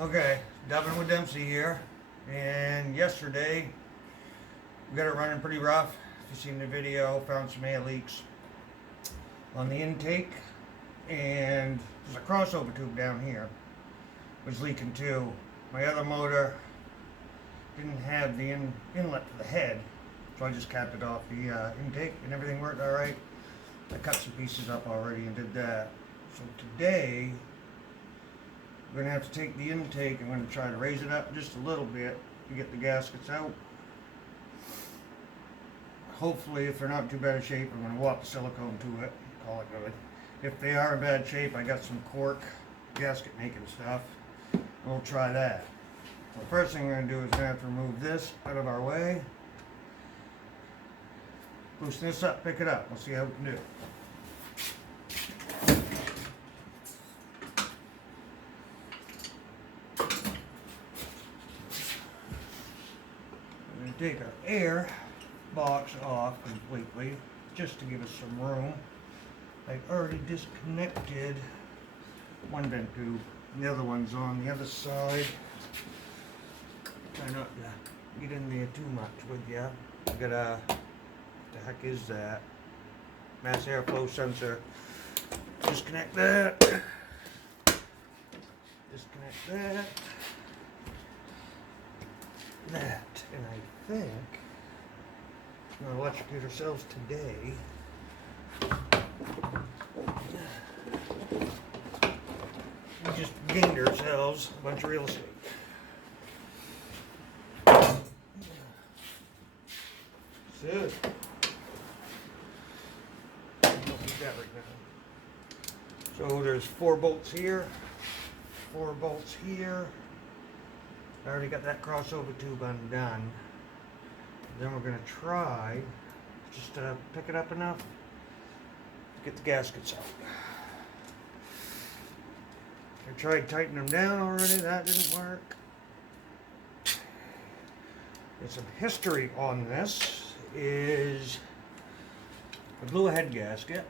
Okay, Dubbing with Dempsey here, and yesterday we got it running pretty rough. If you've seen the video, found some air leaks on the intake, and there's a crossover tube down here was leaking too. My other motor didn't have the inlet for the head, so I just capped it off the intake, and everything worked all right. I cut some pieces up already and did that. So today we're going to have to take the intake. I'm going to try to raise it up just a little bit to get the gaskets out. Hopefully, if they're not in too bad a shape, I'm going to wap the silicone to it, call it good. If they are in bad shape, I got some cork gasket making stuff. We'll try that. So the first thing we're going to do is going to have to remove this out of our way. Loosen this up, pick it up. We'll see how we can do. Take our air box off completely just to give us some room. I've already disconnected one vent tube and the other one's on the other side. Try not to get in there too much with you. I got a, what the heck is that? Mass airflow sensor. Disconnect that. Disconnect that. That, and I think we're going to electrocute ourselves today. We just gained ourselves a bunch of real estate. So, what we got right now. So there's 4 bolts here, 4 bolts here. I already got that crossover tube undone. Then we're going to try just to pick it up enough to get the gaskets out. I tried tightening them down already, that didn't work. There's some history on this. Is I blew a head gasket.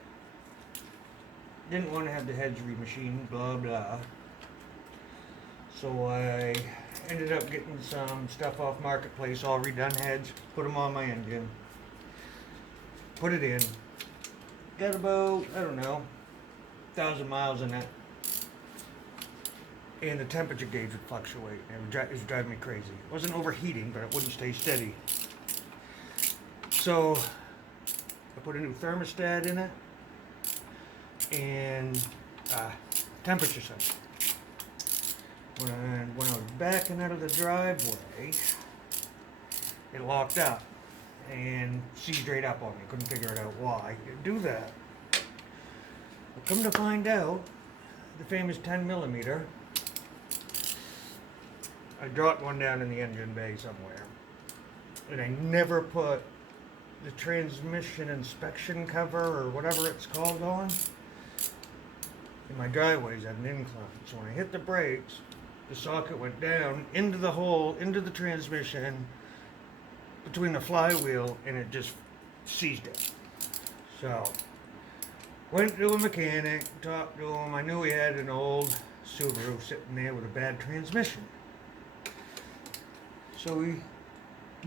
Didn't want to have the heads remachined, blah blah. So I ended up getting some stuff off Marketplace, all redone heads, put them on my engine, put it in, got about, I don't know, 1,000 miles in it, and the temperature gauge would fluctuate, and it was driving me crazy. It wasn't overheating, but it wouldn't stay steady. So I put a new thermostat in it, and temperature sensor. When I was backing out of the driveway, it locked up and seized right up on me. Couldn't figure it out why it'd do that. But come to find out, the famous 10mm, I dropped one down in the engine bay somewhere, and I never put the transmission inspection cover or whatever it's called on. And my driveway's at an incline, so when I hit the brakes, the socket went down into the hole, into the transmission, between the flywheel, and it just seized it. So, went to a mechanic, talked to him. I knew he had an old Subaru sitting there with a bad transmission. So he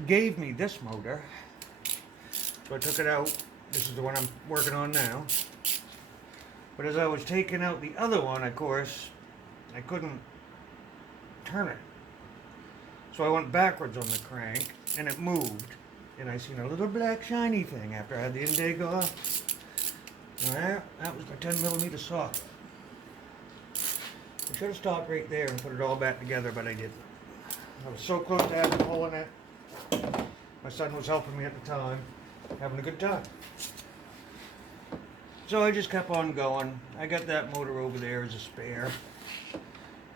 gave me this motor. So I took it out. This is the one I'm working on now. But as I was taking out the other one, of course, I couldn't turn it. So I went backwards on the crank and it moved, and I seen a little black shiny thing after I had the intake off. And that was my 10mm socket. I should have stopped right there and put it all back together, but I didn't. I was so close to having a hole in it. My son was helping me at the time, having a good time. So I just kept on going. I got that motor over there as a spare.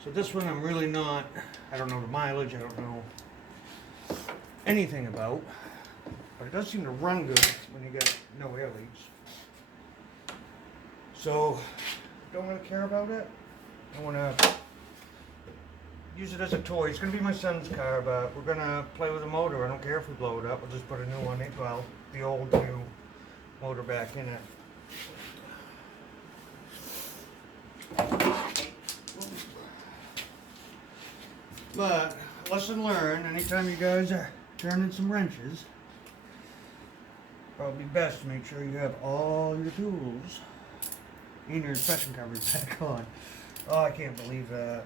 So this one I'm really not, I don't know the mileage, I don't know anything about, but it does seem to run good when you got no air leaks. So, don't really care about it. I want to use it as a toy. It's going to be my son's car, but we're going to play with the motor. I don't care if we blow it up, we'll just put a new one in, well, the old new motor back in it. But lesson learned, anytime you guys are turning some wrenches, probably best to make sure you have all your tools and your inspection covers back on. Oh, I can't believe that.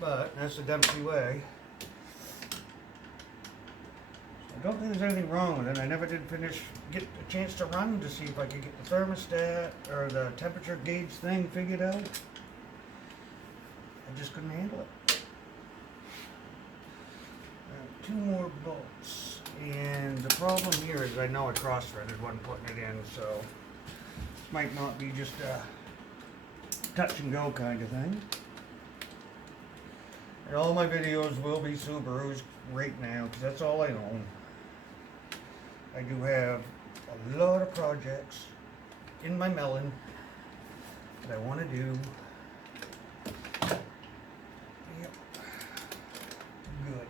But that's the Dempsey way. I don't think there's anything wrong with it. I never did get a chance to run to see if I could get the thermostat or the temperature gauge thing figured out. I just couldn't handle it. 2 more bolts. And the problem here is I know I cross-threaded when putting it in, so this might not be just a touch and go kind of thing. And all my videos will be Subarus right now, because that's all I own. I do have a lot of projects in my melon that I want to do. Yep. Good.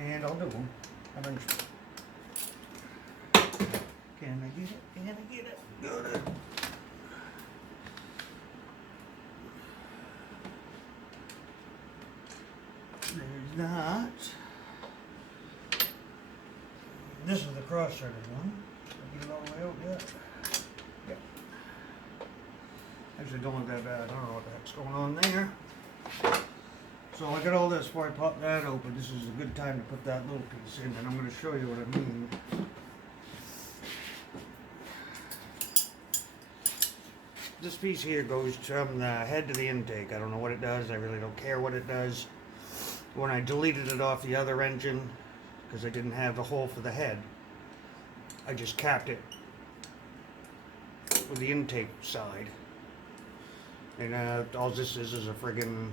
And I'll do them eventually. Can I get it? Can I get it? Good. There's that. This is the cross-threaded one. Did I get it all the way out yet? Yep. Actually, don't look that bad. I don't know what the heck's going on there. So I got all this before I pop that open. This is a good time to put that little piece in, and I'm going to show you what I mean. This piece here goes from the head to the intake. I don't know what it does. I really don't care what it does. When I deleted it off the other engine, because I didn't have the hole for the head, I just capped it with the intake side. And all this is a friggin'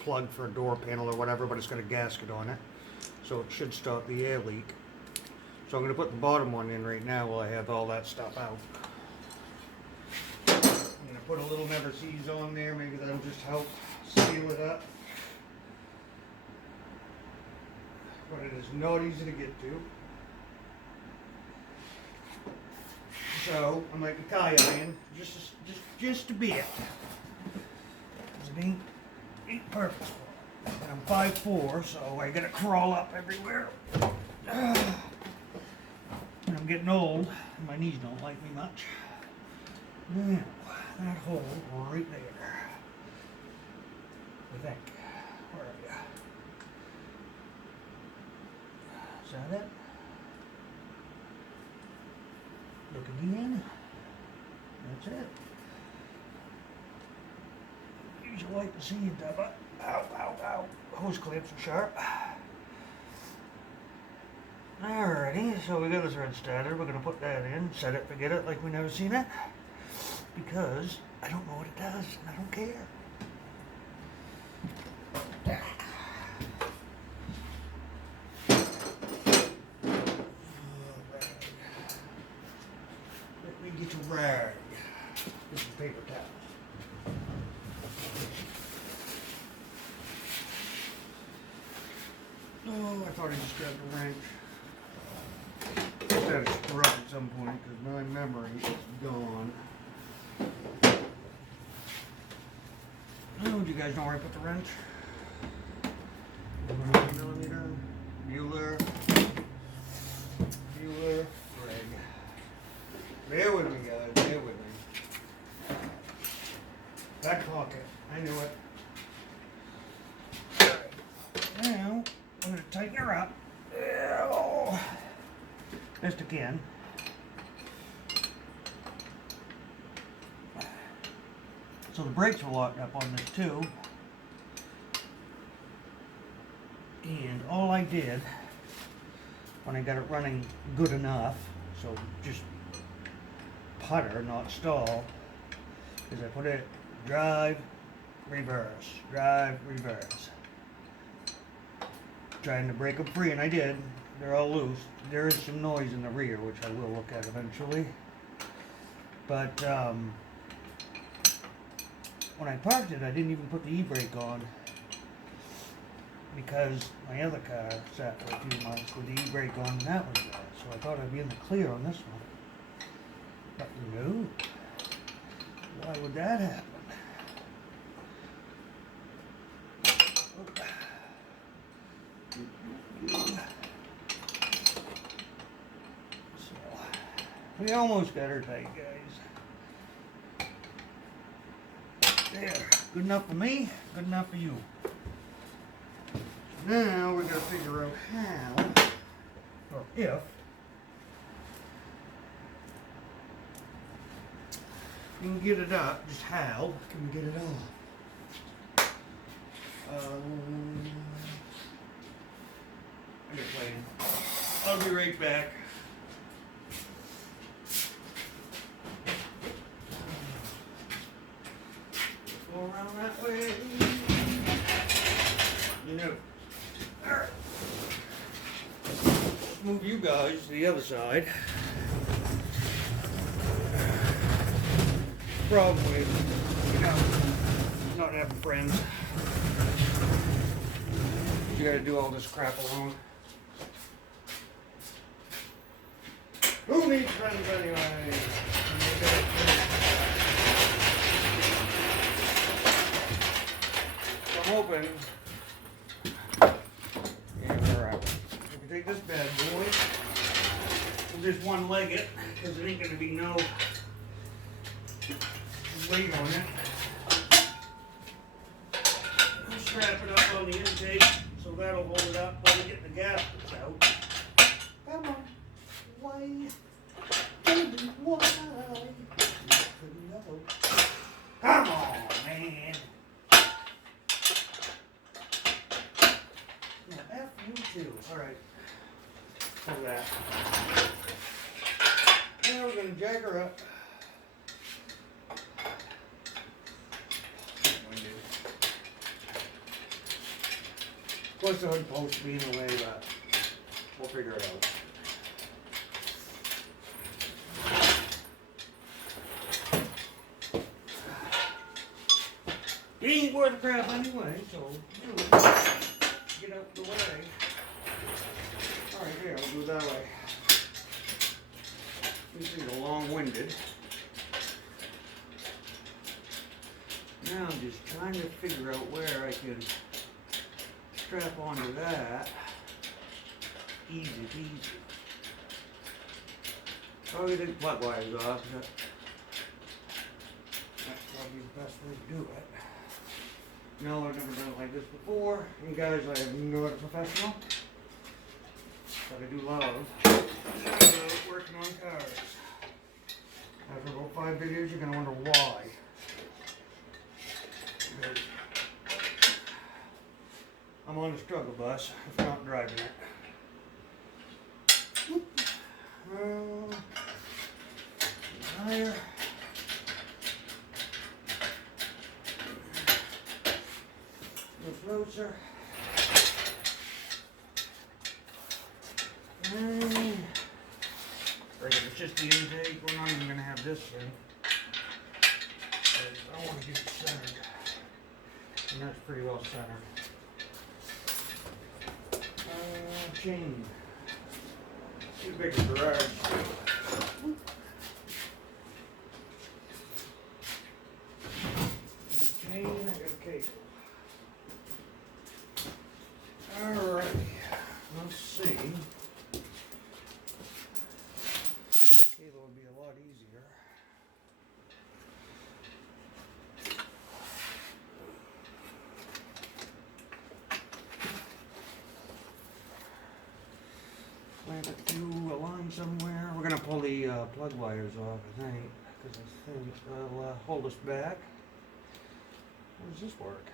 plug for a door panel or whatever, but it's got a gasket on it, so it should stop the air leak. So I'm going to put the bottom one in right now while I have all that stuff out. I'm going to put a little never sees on there, maybe that'll just help seal it up. But it is not easy to get to. So I'm like a tie iron, just a bit. It ain't purposeful. And I'm 5'4", so I gotta crawl up everywhere. And I'm getting old, and my knees don't like me much. Now, that hole right there. I think. Where are you? Is that it? Look again. That's it. Use your light to see it, Dubba. Ow, ow, ow. Hose clamps are sharp. Alrighty, so we got the thread starter. We're going to put that in, set it, forget it, like we never seen it. Because I don't know what it does, and I don't care. Let me get a rag. This is paper towel. Oh, I thought I just grabbed a wrench. I had to screw up at some point because my memory is gone. Oh, do you guys know where I put the wrench? 1mm, Mueller, Greg. Bear with me, guys, bear with me. Back pocket, I knew it. Alright, now I'm going to tighten her up. Best I can. So the brakes are locked up on this too. And all I did when I got it running good enough, so just putter, not stall, is I put it drive, reverse, drive, reverse. Trying to break them free, and I did. They're all loose. There is some noise in the rear, which I will look at eventually. But when I parked it, I didn't even put the e-brake on because my other car sat for a few months with the e-brake on, and that was bad. So I thought I'd be in the clear on this one. But no. Why would that happen? We almost got her tight, guys. There. Good enough for me, good enough for you. Now we gotta figure out how, or if, you can get it up. Just how can we get it off? I'm just playing. I'll be right back. Go around that way. No. Alright. Let's move you guys to the other side. Problem with, not having friends. You gotta do all this crap alone. Who needs friends anyway? I'm hoping. Yeah, alright. We can take this bad boy. We'll just one leg it, because it ain't gonna be no weight on it. We'll strap it up on the intake so that'll hold it up while we get the gaskets out. Come on. Why? Baby, why? Come on, man. Now, F you too. Alright. Hold that. Now we're going to jack her up. Of course, the hood post will be in the way, but we'll figure it out. It ain't worth the crap anyway, so get out the way. Alright, here, I'll do it that way. These things are long-winded. Now I'm just trying to figure out where I can strap onto that. Easy peasy. Probably the plug wires off. That's probably the best way to do it. No, I've never done it like this before. And guys, I am not a professional. But I do love working on cars. After about 5 videos, you're going to wonder why. Because I'm on a struggle bus, if not driving it. Higher. Closer. It's just the intake. We're not even going to have this thing. I want to get it centered. And that's pretty well centered. Chain. Too big a garage. Chain, I got a cable. Alright, let's see. Cable would be a lot easier. Plant it to a line somewhere. We're going to pull the plug wires off, I think, because I think they'll hold us back. How does this work?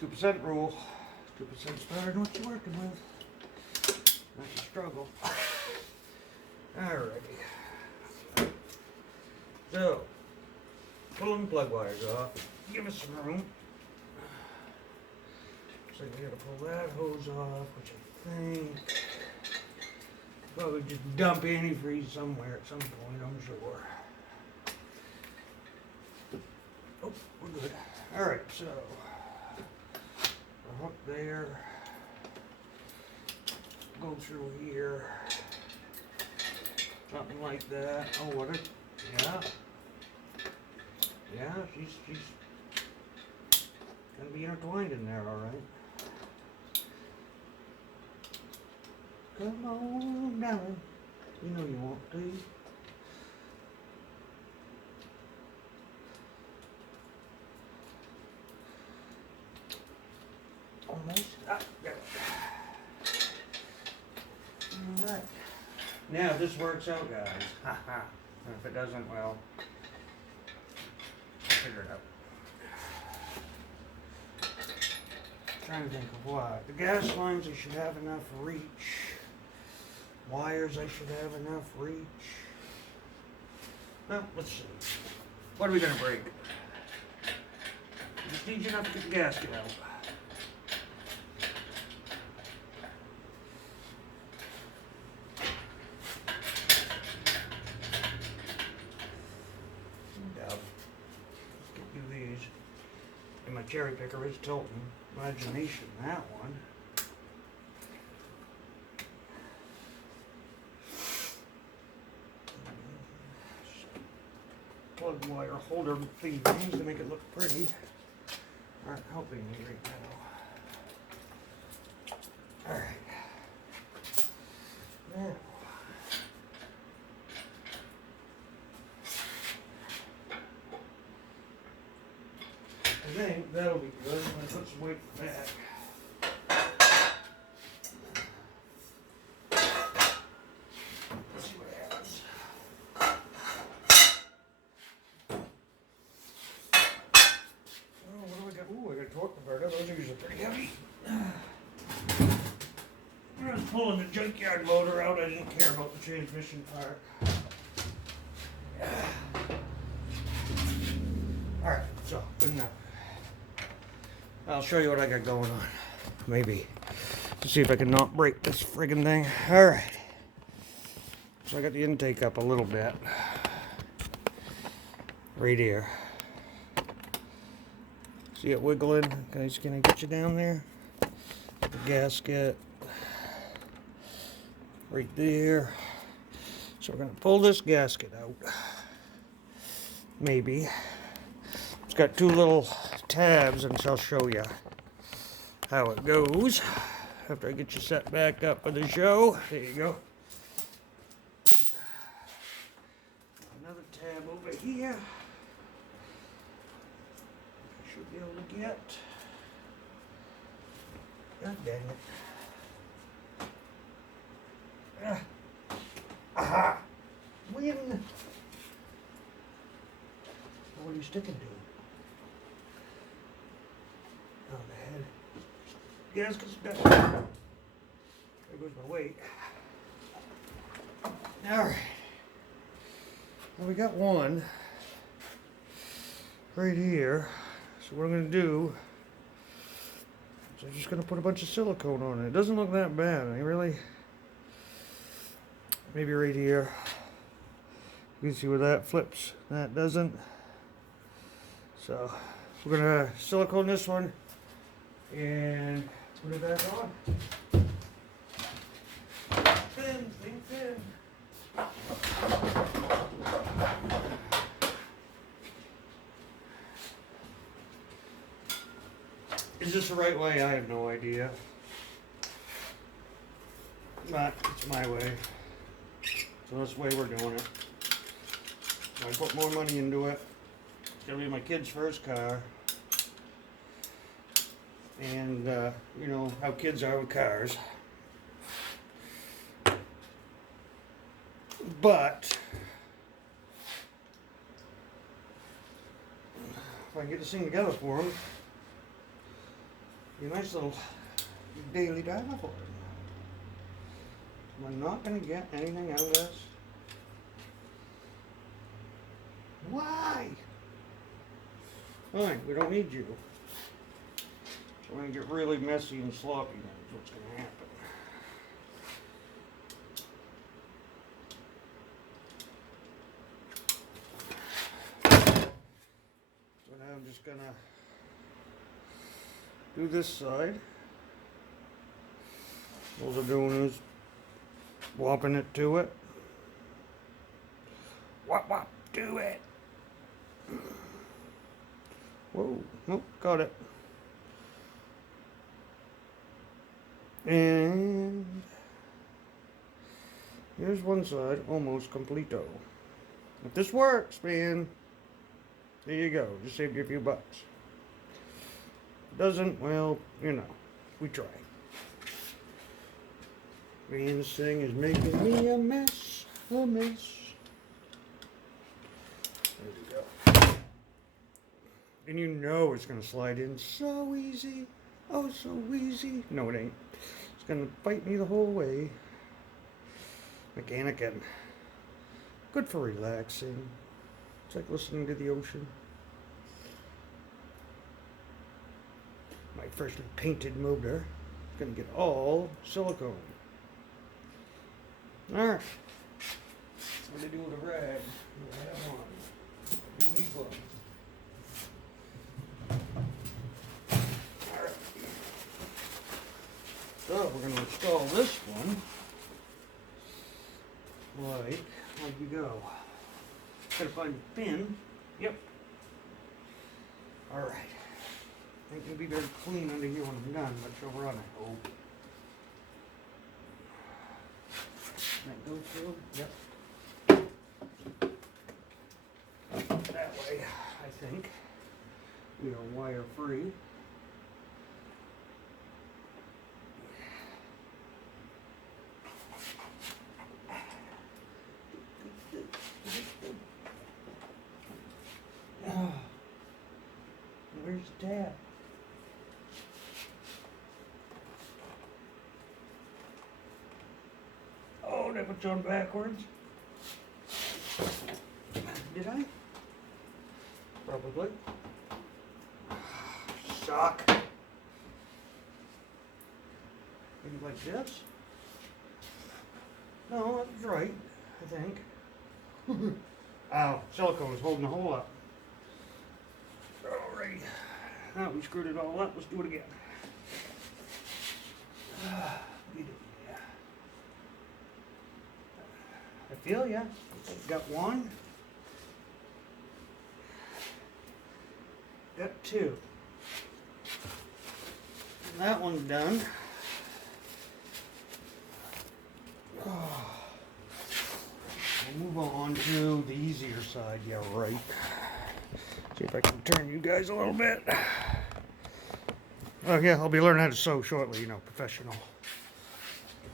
2% rule. 2% better than what you're working with. That's a struggle. Alrighty. So, pulling the plug wires off. Give us some room. So we gotta pull that hose off, which I think probably just dump antifreeze somewhere at some point, I'm sure. Oh, we're good. Alright, so hook there, go through here, something like that. Oh, what a, yeah, she's gonna be intertwined in there, all right. Come on down, You know you won't, do you? Almost. Ah, got it. Alright. Now, if this works out, guys. Haha. If it doesn't, well, I'll figure it out. Trying to think of what. The gas lines, I should have enough reach. Wires, I should have enough reach. Well, let's see. What are we going to break? Just need you enough to get the gasket out. Let's get you these. And my cherry picker is tilting. Imagination, that one. Plug wire holder things to make it look pretty aren't helping me right now. Alright. Now. I think that'll be good. I'm going to put some weight back. Let's see what happens. Oh, what do I got? Ooh, I got a torque converter. Those are usually pretty heavy. When I was pulling the junkyard motor out, I didn't care about the transmission part. Alright, so, good enough. I'll show you what I got going on. Maybe. To see if I can not break this friggin' thing. Alright. So I got the intake up a little bit. Right here. See it wiggling? Guys, can I get you down there? The gasket. Right there. So we're going to pull this gasket out. Maybe. It's got two little tabs, and so I'll show you how it goes after I get you set back up for the show. There you go. Another tab over here. I should be able to get. God dang it. Aha! Win! What are you sticking to? On the head. Gasket's back. There goes my weight. Alright. Well, we got one right here. So what I'm going to do is I'm just going to put a bunch of silicone on it. It doesn't look that bad. I really... Maybe right here. You can see where that flips. That doesn't. So we're going to silicone this one and put it back on. Thin, thin, thin. Is this the right way? I have no idea. But it's my way. So that's the way we're doing it. I put more money into it. It's going to be my kid's first car. And, you know how kids are with cars. But, if I can get this thing together for him, be a nice little daily driver for him. Am I not going to get anything out of this? Why? Fine, we don't need you. So we're going to get really messy and sloppy, that's what's going to happen. So now I'm just going to do this side. All I'm doing is whopping it to it. Whop, whop, do it. Whoa, nope, got it. And Here's one side, almost completo. If this works, man, there you go. Just saved you a few bucks. If it doesn't, well, you know, we try. Man, this thing is making me a mess. A mess. There we go. And you know it's going to slide in so easy. Oh, so easy. No, it ain't. It's going to fight me the whole way. Mechanicing. Good for relaxing. It's like listening to the ocean. My freshly painted motor is going to get all silicone. Alright. What do I do with a rag? I have one. You need one. Alright. So we're going to install this one. Like you go. Gotta find a pin. Yep. Alright. I think it'll be very clean under here when I'm done, but she'll run, I hope. That go through? Yep. That way, I think. We are wire free. Where's the tap? Oh, that was on backwards. Did I? Probably. Suck. Maybe like this? No, that was right, I think. Ow, silicone is holding the hole up. Alright. Now we screwed it all up, let's do it again. I feel ya. Got one. Got two. That one's done. We'll move on to the easier side. Yeah, right. See if I can turn you guys a little bit. Oh yeah, I'll be learning how to sew shortly, you know, professional.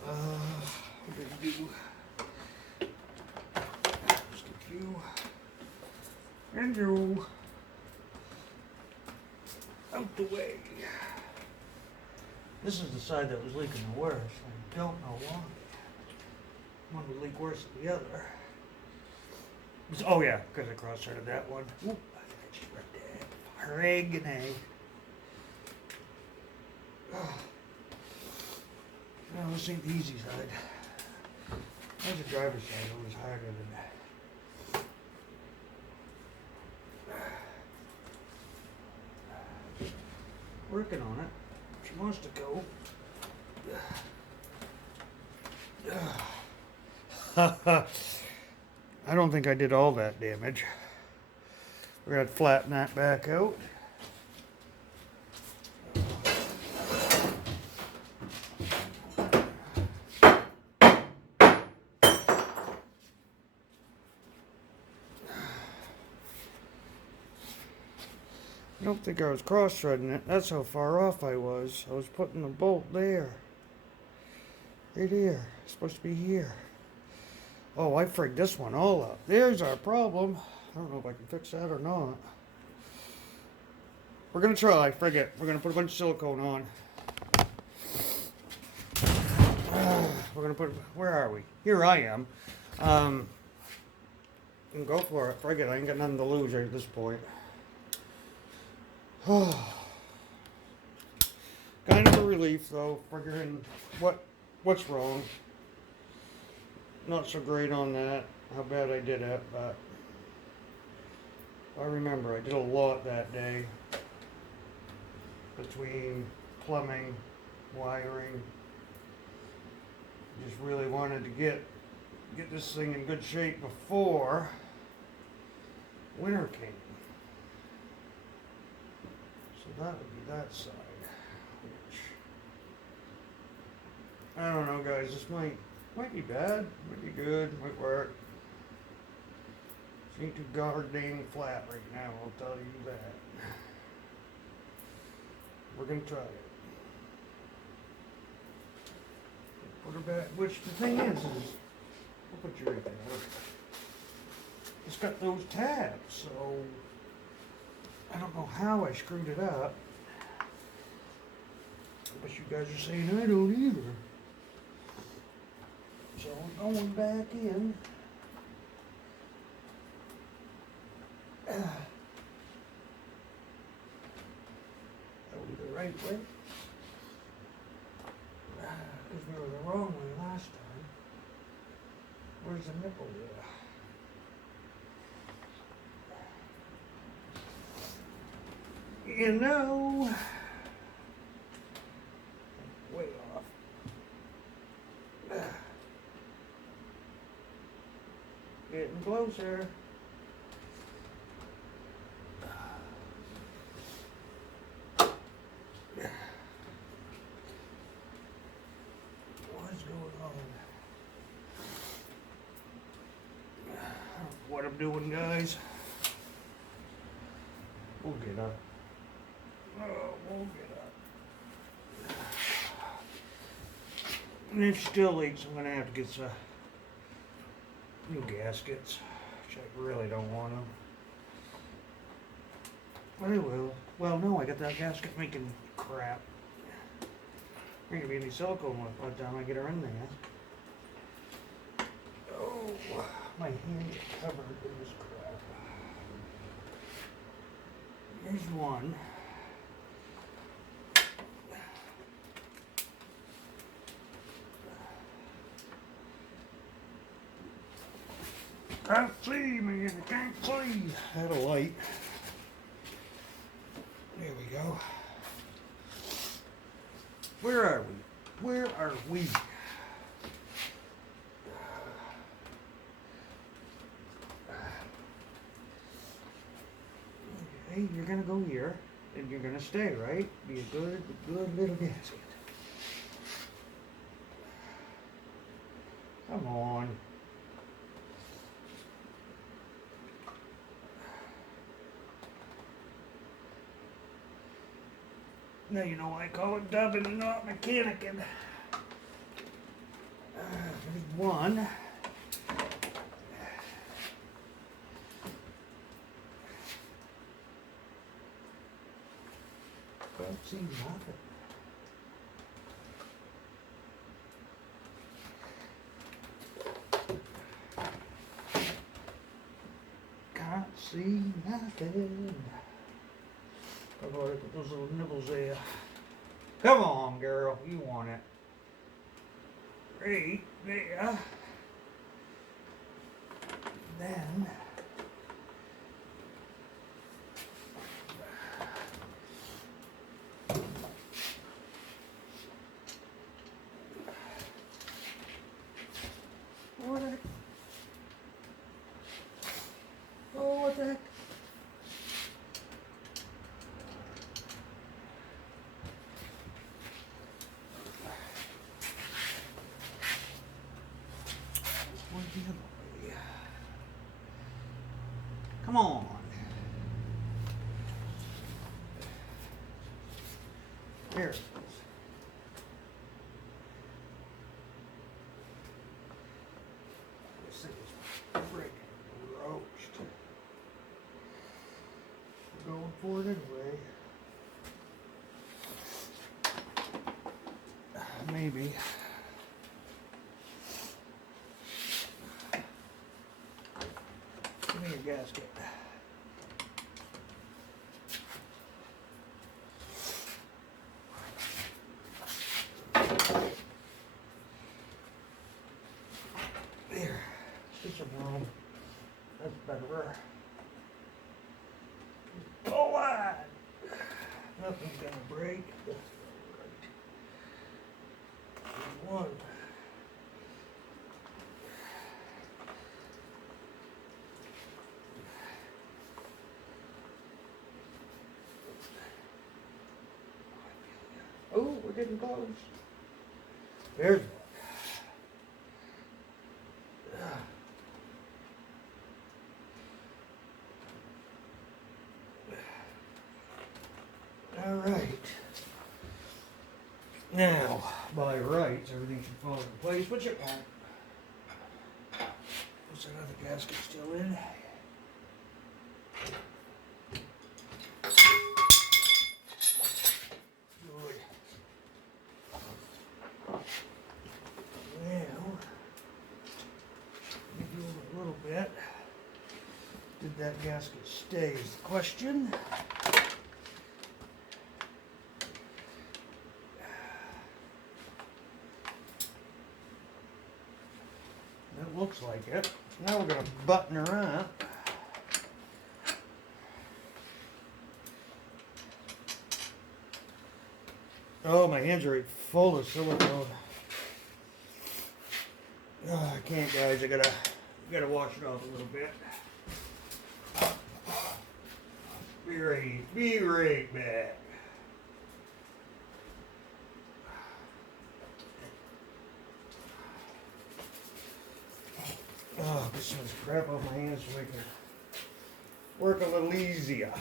What did I do? Just a few. And you. Out the way. This is the side that was leaking the worst. I don't know why. One would leak worse than the other. Oh yeah, because I cross-threaded that one. Whoop, right there. Reggae. No, this ain't the easy side. That's the driver's side, always harder than that. Working on it. She wants to go. I don't think I did all that damage. We're going to flatten that back out. I don't think I was cross-threading it. That's how far off I was. I was putting the bolt there. Right here. It's supposed to be here. Oh, I frigged this one all up. There's our problem. I don't know if I can fix that or not. We're going to try. Frig it. We're going to put a bunch of silicone on. We're going to put... Where are we? Here I am. And go for it. Frig it. I ain't got nothing to lose right at this point. Kind of a relief, though, figuring what's wrong. Not so great on that, how bad I did it, but I remember I did a lot that day between plumbing, wiring. Just really wanted to get this thing in good shape before winter came. So that would be that side, which, I don't know guys, this might Might be bad, might be good, might work. It ain't too goddamn flat right now, I'll tell you that. We're gonna try it. Put her back, which the thing is, I'll put you right there. It's got those tabs, so I don't know how I screwed it up. But you guys are saying I don't either. So I'm going back in. That will be the right way. Because we were the wrong way last time. Where's the nipple there? You know, way off. Getting closer. What's going on? What I'm doing, guys. We'll get up. Oh, we'll get up. And if it still leaks, I'm gonna have to get some new gaskets, which I really don't want them. But I will. Well, no, I got that gasket making crap. There ain't gonna be any silicone left by the time I get her in there. Oh, my hand is covered in this crap. Here's one. Can't see, man, I can't see. Had a light. There we go. Where are we? Where are we? Okay, you're gonna go here, and you're gonna stay, right? Be a good little gasket. Come on. Now you know why I call it dubbing and not mechanicking. There's one. Can't see nothing. Can't see nothing. I've already put those little nibbles there. Come on, girl, you want it. Right there. Then what the heck? Oh, what the heck? The other way. Come on. There it is. This thing is freaking roached. We're going for it anyway. Maybe. Give me your gasket. There. Get some room. That's better. Oh, nothing's gonna break. That's right. One. Oh, we're getting close. There's one. Alright. Now, by rights, everything should fall into place, which it won't. Is that other gasket still in? Good. Now, give a little bit. Did that gasket stay is the question. It looks like it. Now we're going to button her up. Oh, my hands are full of silicone. Oh, I can't, guys. I gotta wash it off a little bit. Be right back. Oh, get some of this crap off my hands so I can work a little easier.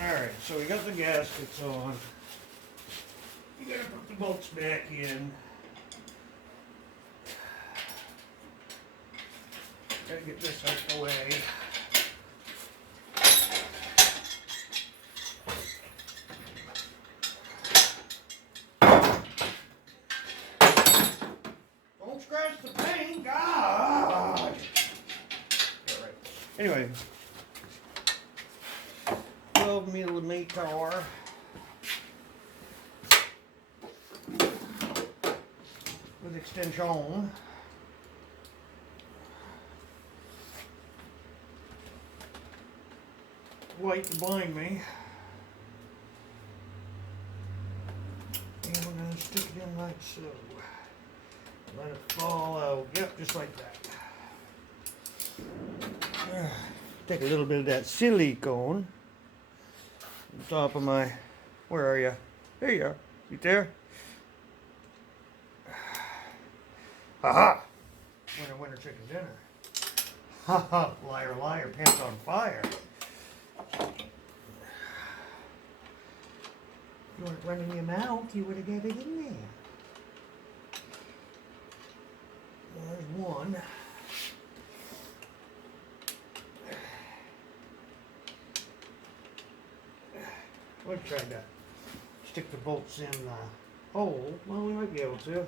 Alright, so we got the gaskets on. You gotta put the bolts back in. Gotta get this out of the way. Don't scratch the paint, God! Alright. Anyway. 12 millimeter with extension. White to blind me. And we're going to stick it in like so. Let it fall out. Yep, just like that. Take a little bit of that silicone on top of my, where are you? There you are. You there? Ha-ha! Winner, chicken dinner. Ha-ha! Liar, liar, pants on fire. You weren't running your mouth, you would have got it in there. There's one. We'll try to stick the bolts in the hole. Well, we might be able to.